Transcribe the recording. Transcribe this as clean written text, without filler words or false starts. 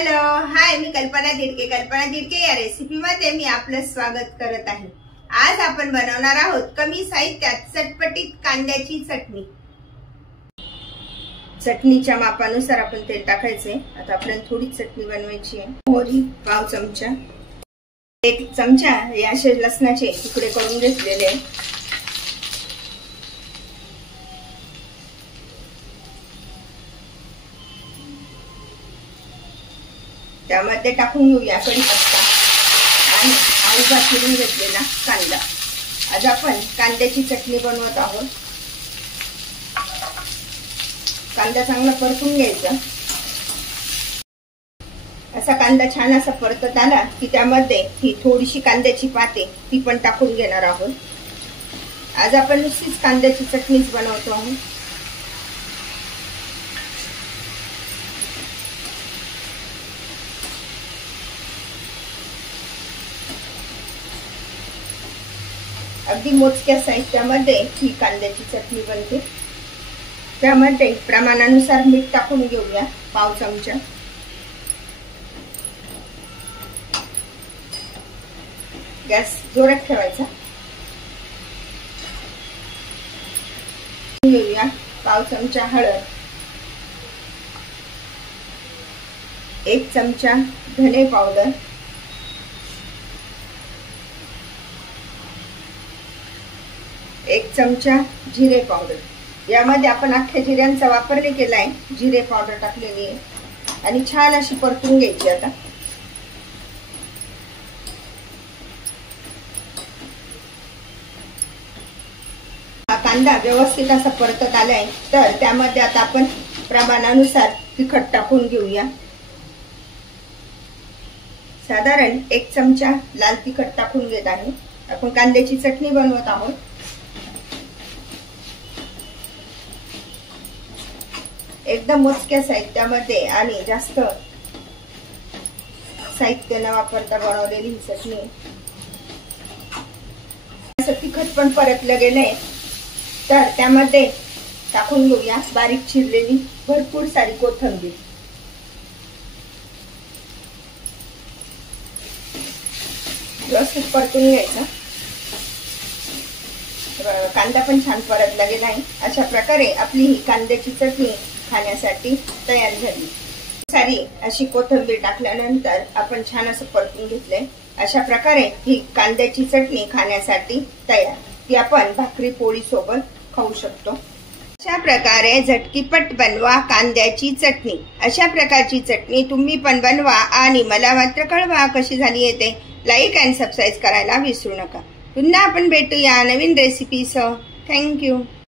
Hello hi, मी कल्पना दिडके या recipe मध्ये मी आपलं स्वागत करत आहे। आज आपण बनवणार आहोत कमी साहित्यात चटपटीत कांद्याची चटणी। चटणीच्या मापानुसार आपण तेल टाकायचे। आता आपल्याला थोडी चटणी बनवायची आहे। मोहरी पाव चमचा, 1 चमचा हे असे लसणाचे तुकडे करून घेतलेले आहे। त्यामध्ये टाकून घेऊया कढीपत्ता आणि उभा चिरून घेतलेला कांदा। आज आपण कांद्याची चटणी बनवत आहोत। कांदा चांगला परतून घ्यायचा। असा कांदा छान असा परतत आला की त्यामध्ये ही थोडीशी कांद्याची पाते ती पण टाकून घेणार आहोत। आज आपण नुसतीच कांद्याची चटणीच बनवतो आहोत। अगदी मोजक्या साहित्यामध्ये ही कांद्याची चटणी बनते। त्यामध्ये प्रमाणानुसार मीठ टाकून घेऊया, पाव चमचा। गॅस जोरात ठेवायचा। घेऊया पाव चमचा हळद, 1 चमचा धने पावडर, 1 चमचा जिरे पावडर। यामध्ये आपण अख्ख्या जिऱ्यांचा वापर नाही केलाय, जिरे पावडर टाकलेली आहे आणि छान अशी परतून घ्यायची। आता हा कांदा व्यवस्थित असा परतत आलाय तर त्यामध्ये आता आपण प्रमाणानुसार तिखट टाकून घेऊया। साधारण 1 चमचा लाल तिखट टाकून घेत आहे। आपण कांद्याची चटणी बनवत आहोत। एकदम मोजक्या साहित्यामध्ये आणि जास्त साहित्य न वापरता बनवलेली ही चटणी। असं तिखट पण परतलं गेलंय तर त्यामध्ये टाकून घेऊया बारीक चिरलेली भरपूर सारी कोथिंबीर। व्यवस्थित परतून घ्यायचं। कांदा पण छान परतला गेलाय। अशा प्रकारे आपली ही कांद्याची चटणी खाण्यासाठी तयार झाली। सारी अशी कोथिंबीर टाकल्यानंतर आपण छान असं परतून घेतलंय। अशा प्रकारे ही कांद्याची चटणी खाण्यासाठी तयार। ती आपण भाकरी पोळी सोबत खाऊ शकतो। अशा प्रकारे झटकीपट बनवा कांद्याची चटणी। अशा प्रकारची चटणी तुम्ही पण बनवा आणि मला मात्र कळवा कशी झाली आहे ते। लाईक आणि सबस्क्राईब करायला विसरू नका। पुन्हा आपण भेटूया नवीन रेसिपीसह। थँक्यू।